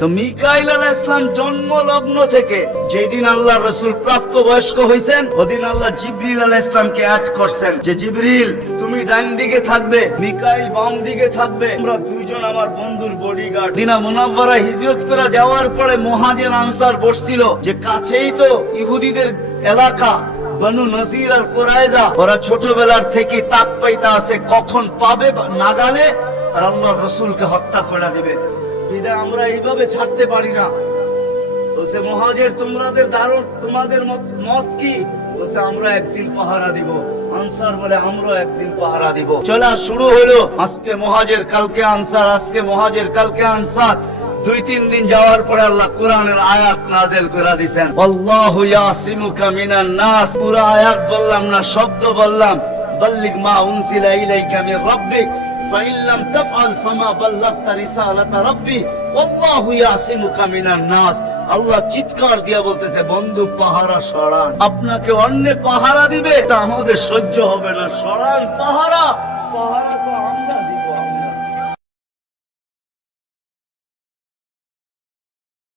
তো মিকাইল আলাইহিস সালাম জন্ম লগ্ন থেকে যেদিন আল্লাহ রাসূল প্রাপ্ত বয়স্ক হইছেন ওদিন আল্লাহ জিবরিল আলাইহিস সালামকে অ্যাড করছেন যে জিবরিল তুমি ডান দিকে থাকবে, মিকাইল বাম দিকে থাকবে, আমরা দুইজন আমার বন্ধুর বডিগার্ড। মদিনা মুনাওয়ারা হিজরত করে যাওয়ার পরে মুহাজির আনসার বসছিল যে কাছেই তো ইহুদিদের এলাকা বনু নজির আর কুরাইজা, ওরা ছোটবেলার থেকে তাক পাইতা আছে কখন পাবে নাগালে আর আল্লাহ রাসূলকে হত্যা করে দিবে। বিদায় আমরা এইভাবে ছাড়তে পারি না। বলছে মুহাজির তোমাদের মত কি? বলছে আমরা একদিন পাহারা দিব। আনসার বলে আমরা একদিন পাহারা দিব। চলা শুরু হলো, আজকে মুহাজির কালকে আনসার, আজকে মুহাজির কালকে আনসার। 2-3 দিন যাওয়ার পরে আল্লাহ কোরআনের আয়াত নাযিল করে দিবেন, আল্লাহু ইয়াসিমুকা মিনান নাস। পুরো আয়াত বললাম না, শব্দ বললাম, বাল্লিগ মা উনজিলা ইলাইকা মির রাব্বিক ফাইন লাম তাফআল ফামা বাল্লাগতা রিসালাতা রাব্বি ওয়াল্লাহু ইয়াসিমুকা মিনান নাস। আল্লাহ চিৎকার দিয়া বলতেছে বন্ধু পাহারা সরান, আপনাকে অন্য পাহারা দিবে, এটা আমাদের সহ্য হবে না, সরান পাহারা। পাহারা তো আমরা দিব।